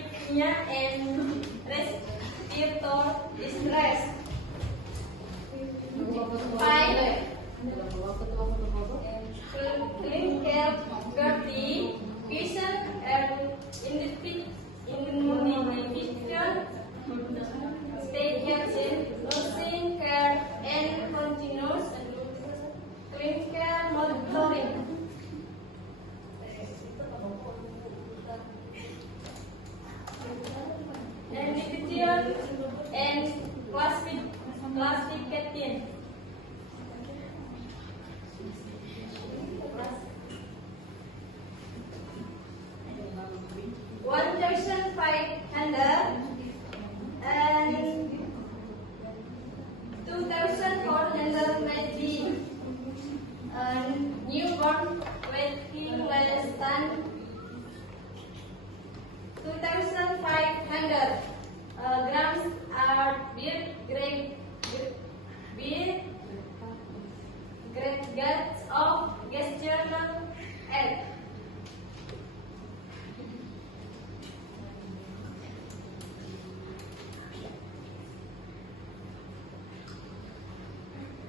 dyspnea and respiratory distress. 5. Clinical vision and immunization, staycation, nursing care, and continuous clinical monitoring. And division and classification. 1,500 and 2,400 maybe newborn weighing less than 2,500 grams are great gets of gestational egg.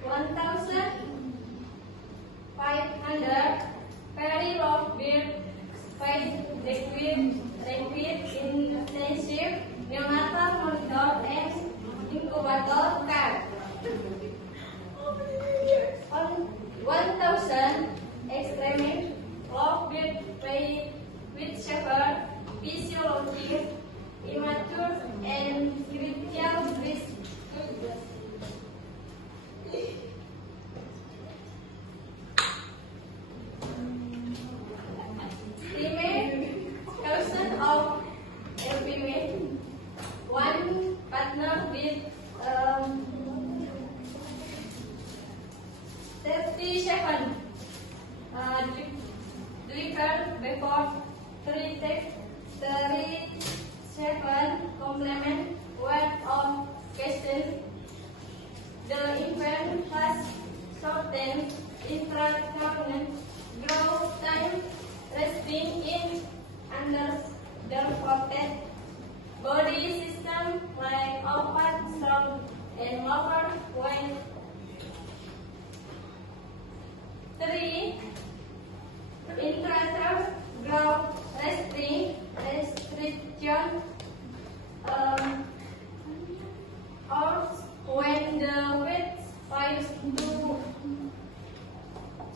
1,500 pair of beard face liquid intensive neonatal monitor and incubator care. 1,000 experiment of beard face with shepherd physiology immature and critical risk. 3,000 of female, one partner with 37 delivered before 37 complement weight of question. The infant has shortened intracranial growth time, resting in underdeveloped body system like open strong and overweight. 3. Intrathecal growth restriction or when the weight fails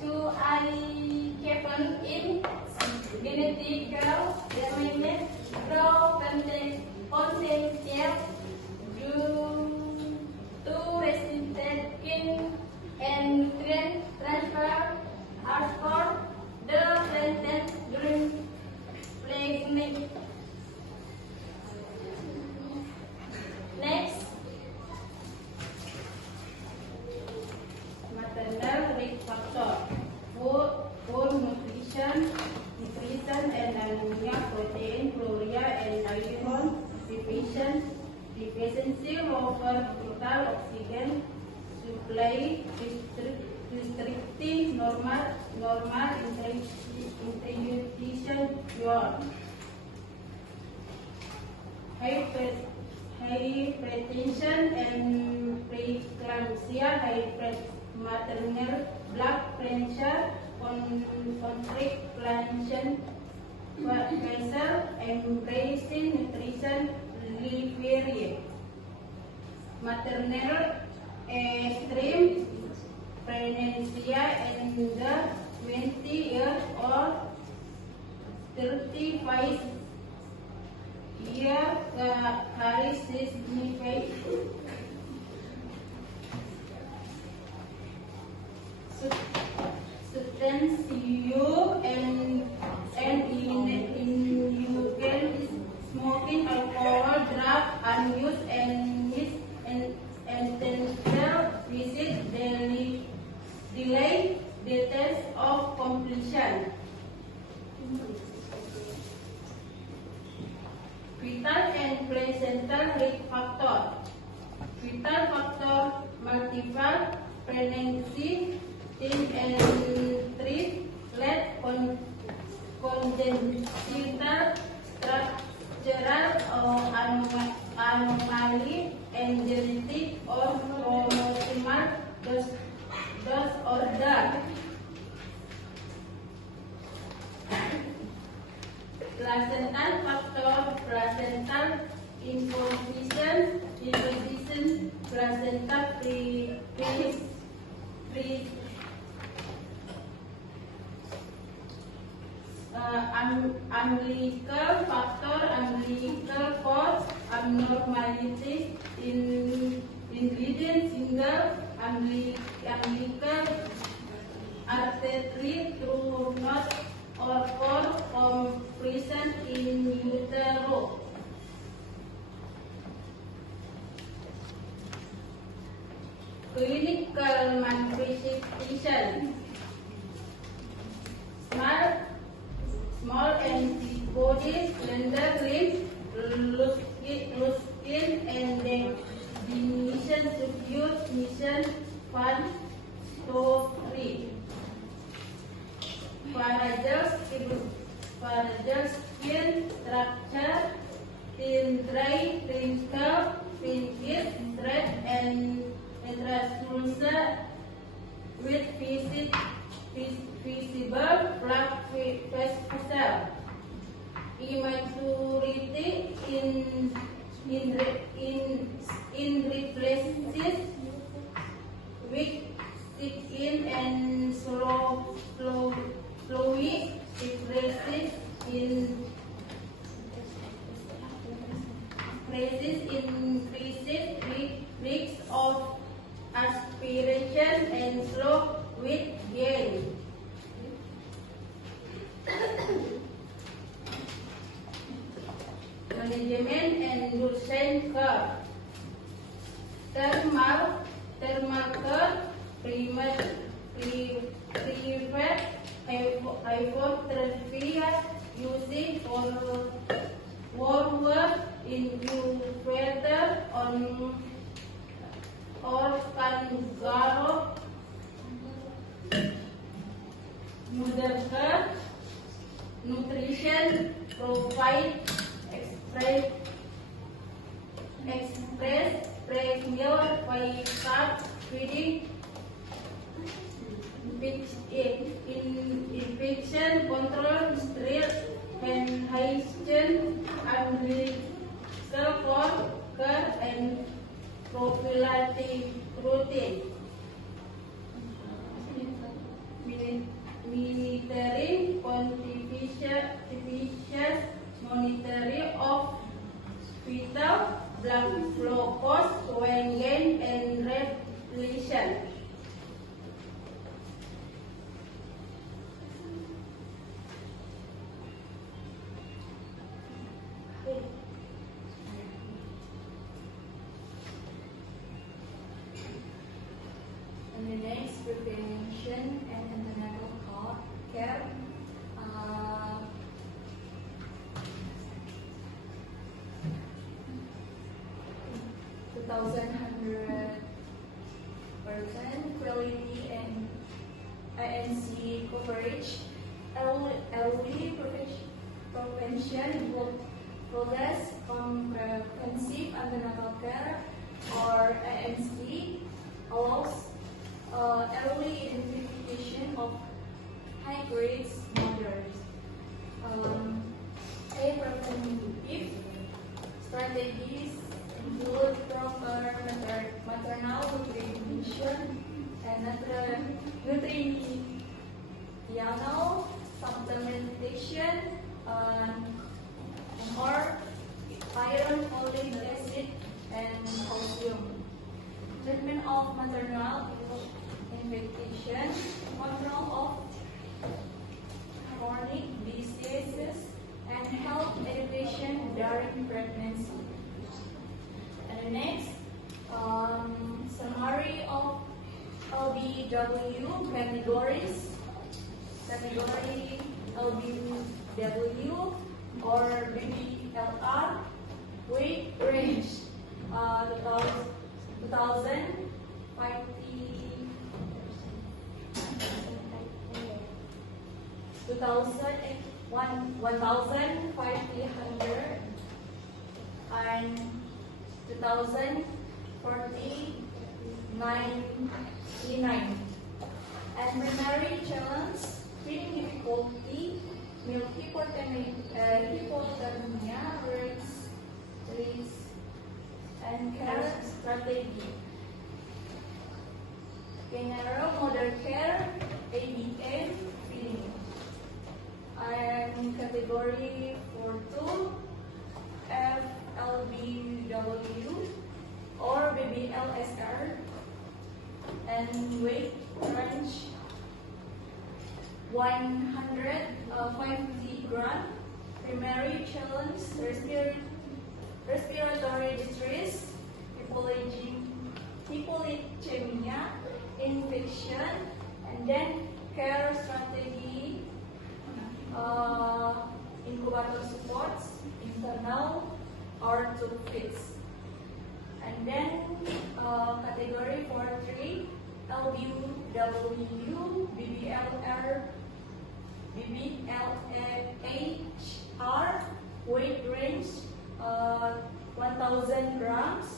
to happen in genetical determinant growth potential due to resistant skin and nutrient transfer are for the present during pregnancy. Next, maternal risk factor: poor nutrition and anemia, protein, fluoride, and iron deficiency, over total oxygen supply, restricting normal intuition. Hypertension and preeclampsia, maternal blood pressure, contraction vessel, embracing nutrition, livery. Maternal extreme pregnancy and the 20-year-old 35-year carries significant substance use and illegal smoking, alcohol, drug unuse, and intentional visit delay details of completion. Fetal and placental risk factor. Fetal factor: multiple pregnancy, teen and treat, late congenital structural anomaly and genetic or chromosomal disorder. Placental factor, placental imposition, placenta umbilical factor, umbilical cause, abnormalities in ingredient single umbilical artery through knot or cord compression in utero. Clinical manifestation: small antibodies, slender limbs, loose skin, and diminution subdued mission fun story. Fragile skin structure, thin, dry, wrinkle, pinkish, red, and translucent with visible black vessel. Immaturity in replaces weak skin and slowy decreases in risks of aspiration and slow weight gain. Management and nursing care. Thermal care prevent hypertrophy using forward incubator or kangaroo. Mother care nutrition provide express breast milk by carb feeding, infection control, sterile and hygiene, umbilical care, and prophylactic routine. Monitoring continuous monitoring of fetal blood glucose, weight gain, and regulation. And the next, prevention and antenatal care. 1,100% quality and INC coverage. Early prevention progress comprehensive antenatal care or INC allows early identification of high-grade mothers. Preventive strategies include proper maternal nutrition and nutritional supplementation or iron, folic acid, and calcium. Treatment of maternal infection, control of chronic diseases, and health education during pregnancy. And the next, summary of LBW categories. Category LBW or BBLR, weight range 1,500 and 2049. And primary challenge, feeding difficulty, milk hypothermia, rates, and care strategy. General mother care, ABM, feeding. And category 4-2, FLBW or BBLSR, and weight range 150 gram. Primary challenge, respiratory distress, hypolytemia, infection, and then care strategy, incubator supports, internal or to fix. And then category 4-3, LBW, BBLHR, weight range 1000 grams.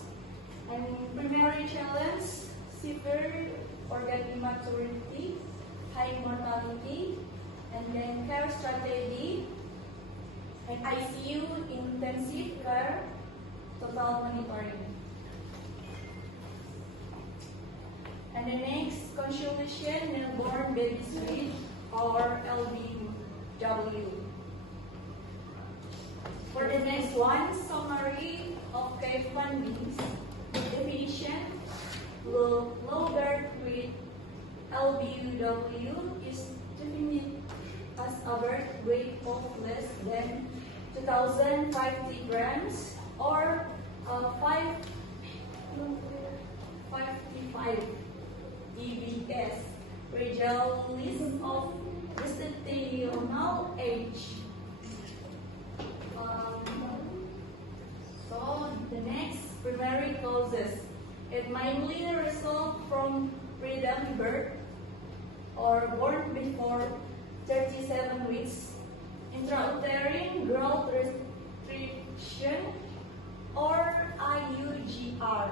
And primary challenge, severe organ immaturity, high mortality, and then care strategy, and ICU intensive care, total monitoring. And the next consultation, newborn baby suite or LBW. For the next one, summary of care findings. Definition: low birth weight LBW is defined as a birth weight of less than 2050 grams or 55 dBs, regardless of gestational age. So the next, primary causes. It mainly result from preterm birth or born before 37 weeks, intrauterine growth restriction, or IUGR,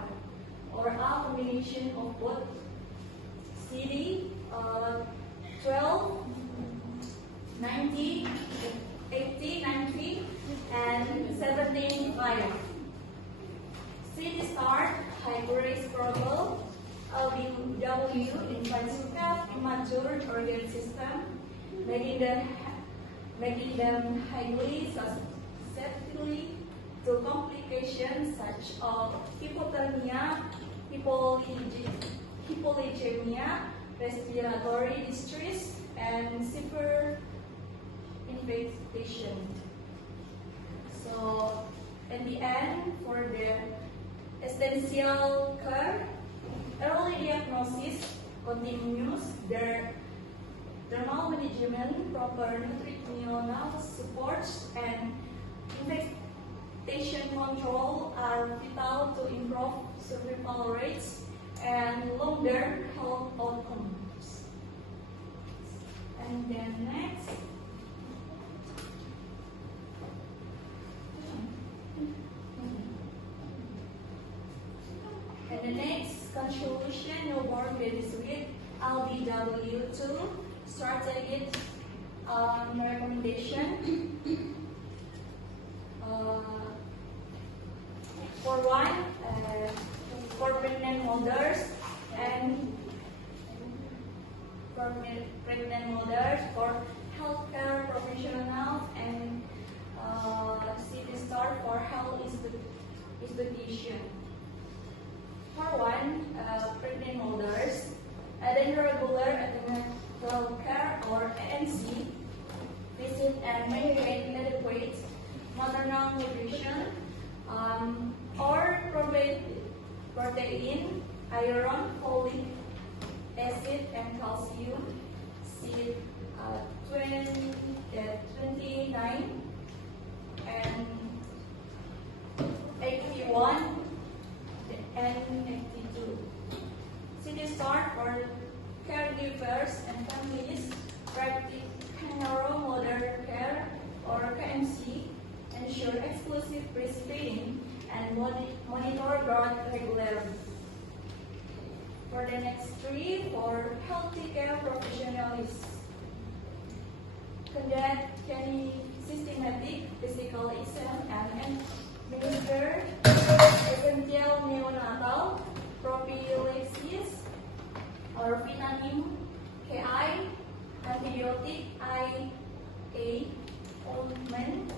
or a combination of both CD 12, 90, 80, 90, and 17.5. CD start, high-risk probable, LBW, infantile, immature organ system, making them highly susceptible to complications such as hypothermia, hypolytemia, respiratory distress, and severe infection. So, in the end, for the essential care, early diagnosis, continuous dermal management, proper nutritional supports, and infection control are vital to improve survival rates and longer health outcomes. And then next, contribution newborn baby suite LBW2 strategic recommendation. For one, for pregnant mothers for healthcare professionals, and CD Star for health institution. For one, pregnant mothers, attend regular antenatal care or ANC, visit and maintain adequate maternal nutrition, or provide protein, iron, folic acid, and calcium. See 29 and 81 and 82. CD Start for caregivers and families, practice general mother care or KMC, ensure exclusive breastfeeding, and monitor growth regularly. For the next 3, for healthy care professionals, conduct any systematic physical exam and administer essential neonatal prophylaxis or vitamin KI, antibiotic IA, ointment,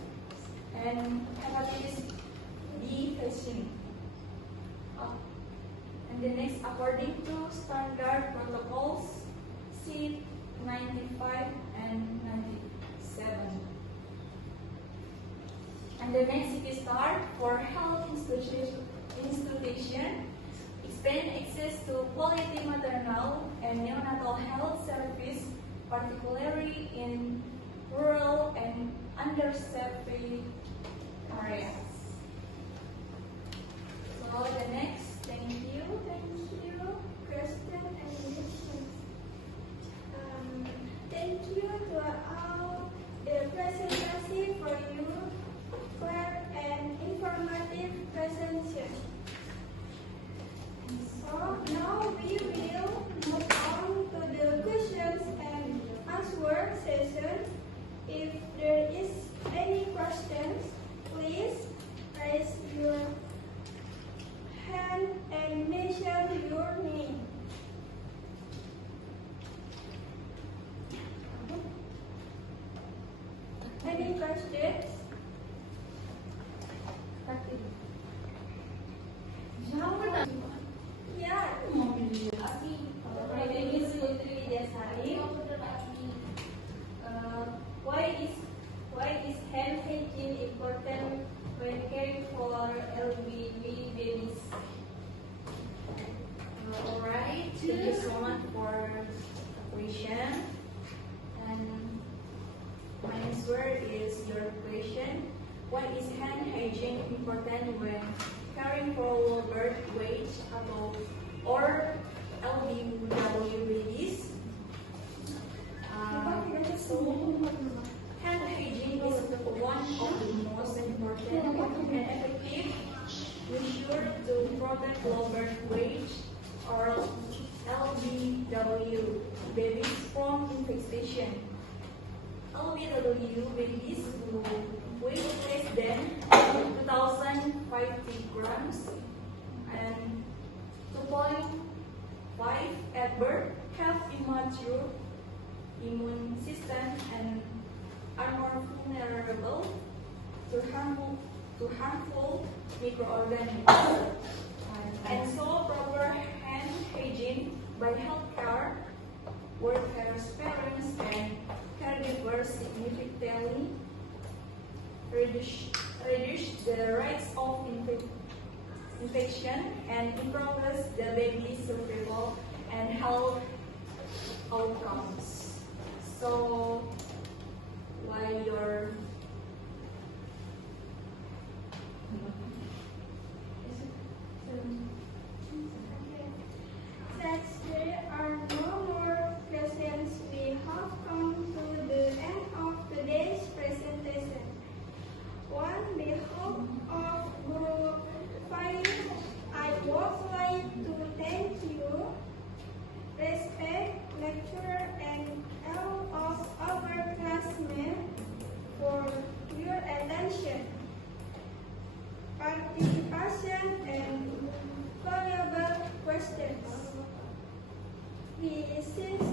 and hepatitis B vaccine. And the next, according to standard protocols C95 and 97. And the next CP start for health institution, expand access to quality maternal and neonatal health service, particularly in rural and underserved areas. So the next, thank you, Kristen and Vincent. Thank you to all the presentation for you for an informative presentation. So now we will move on to the questions and answer session. If there is any questions, please raise your hand and mention your name. Any questions? Yeah. My name is Putri Desari. Why is hand hygiene important when caring for LBB babies? Alright, thank you so much for the question. And my answer is your question. Why is hand hygiene important when caring for low birth weight adult or LBW babies? Hand hygiene is one of the most important and effective measures to protect low birth weight or LBW babies from infection. LBW babies who weigh less than 2,050 grams and 2.5 at birth have immature immune system and are more vulnerable to harmful microorganisms. And so proper hand hygiene by healthcare workers, parents, and caregivers significantly reduce the rates of infection and improves the baby's survival and health outcomes. So, while you're Since there are no more questions, we have come to the end of today's presentation. On behalf of Guru 5, I would like to thank you, respect lecturer and all of our classmates for your attention, participation, and valuable questions. We sincerely